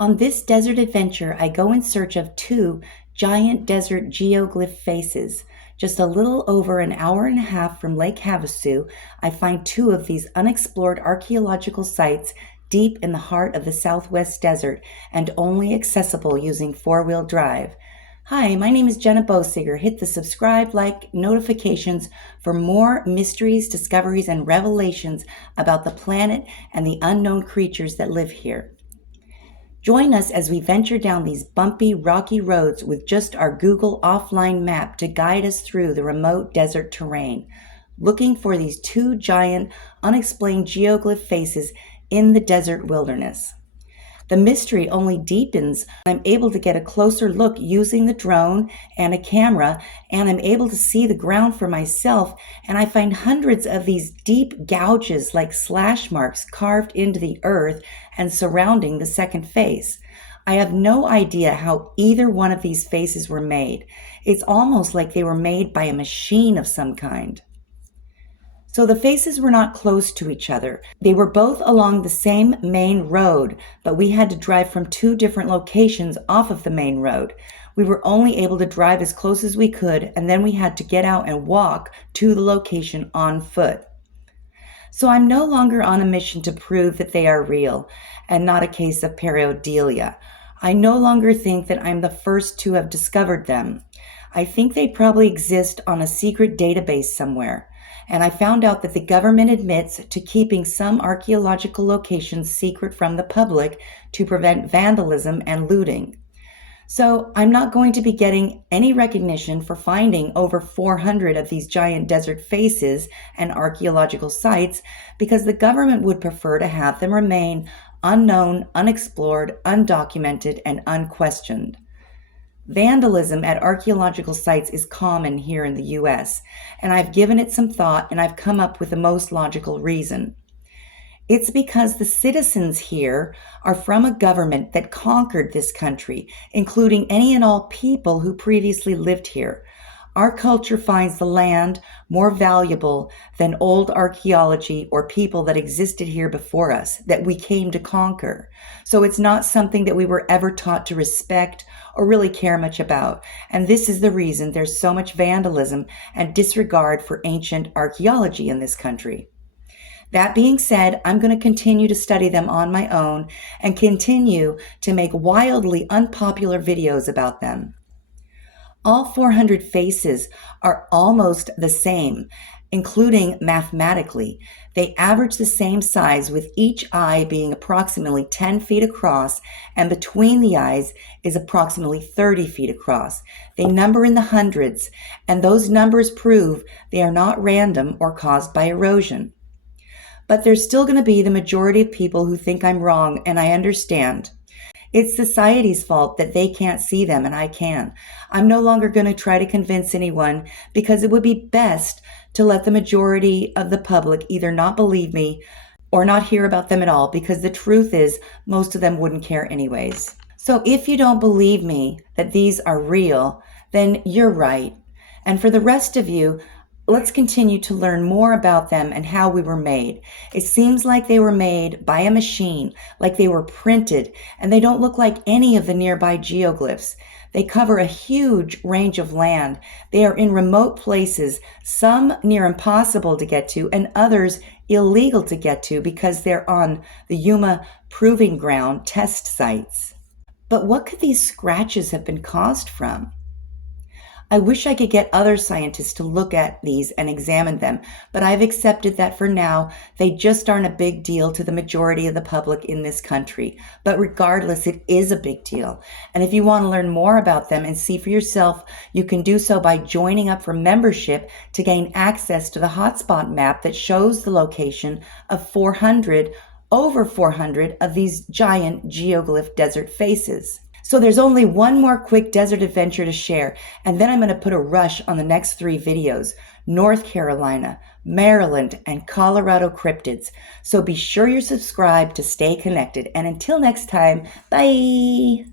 On this desert adventure, I go in search of two giant desert geoglyph faces. Just a little over an hour and a half from Lake Havasu, I find two of these unexplored archaeological sites deep in the heart of the Southwest Desert and only accessible using four-wheel drive. Hi, my name is Jenna Bosiger. Hit the subscribe, like, notifications for more mysteries, discoveries, and revelations about the planet and the unknown creatures that live here. Join us as we venture down these bumpy, rocky roads with just our Google offline map to guide us through the remote desert terrain, looking for these two giant, unexplained geoglyph faces in the desert wilderness. The mystery only deepens. I'm able to get a closer look using the drone and a camera, and I'm able to see the ground for myself, and I find hundreds of these deep gouges like slash marks carved into the earth and surrounding the second face. I have no idea how either one of these faces were made. It's almost like they were made by a machine of some kind. So the faces were not close to each other. They were both along the same main road, but we had to drive from two different locations off of the main road. We were only able to drive as close as we could, and then we had to get out and walk to the location on foot. So I'm no longer on a mission to prove that they are real and not a case of pareidolia. I no longer think that I'm the first to have discovered them. I think they probably exist on a secret database somewhere. And I found out that the government admits to keeping some archaeological locations secret from the public to prevent vandalism and looting. So I'm not going to be getting any recognition for finding over 400 of these giant desert faces and archaeological sites because the government would prefer to have them remain unknown, unexplored, undocumented, and unquestioned. Vandalism at archaeological sites is common here in the US, and I've given it some thought and I've come up with the most logical reason. It's because the citizens here are from a government that conquered this country, including any and all people who previously lived here. Our culture finds the land more valuable than old archaeology or people that existed here before us that we came to conquer. So it's not something that we were ever taught to respect or really care much about. And this is the reason there's so much vandalism and disregard for ancient archaeology in this country. That being said, I'm going to continue to study them on my own and continue to make wildly unpopular videos about them. All 400 faces are almost the same, including mathematically. They average the same size, with each eye being approximately 10 feet across, and between the eyes is approximately 30 feet across. They number in the hundreds, and those numbers prove they are not random or caused by erosion. But there's still going to be the majority of people who think I'm wrong, and I understand. It's society's fault that they can't see them and I can. I'm no longer going to try to convince anyone because it would be best to let the majority of the public either not believe me or not hear about them at all, because the truth is most of them wouldn't care anyways. So if you don't believe me that these are real, then you're right. And for the rest of you, let's continue to learn more about them and how we were made. It seems like they were made by a machine, like they were printed, and they don't look like any of the nearby geoglyphs. They cover a huge range of land. They are in remote places, some near impossible to get to, and others illegal to get to because they're on the Yuma Proving Ground test sites. But what could these scratches have been caused from? I wish I could get other scientists to look at these and examine them, but I've accepted that for now, they just aren't a big deal to the majority of the public in this country. But regardless, it is a big deal. And if you want to learn more about them and see for yourself, you can do so by joining up for membership to gain access to the hotspot map that shows the location of over 400 of these giant geoglyph desert faces. So there's only one more quick desert adventure to share, and then I'm going to put a rush on the next 3 videos: North Carolina, Maryland, and Colorado cryptids. So be sure you're subscribed to stay connected. And until next time, bye!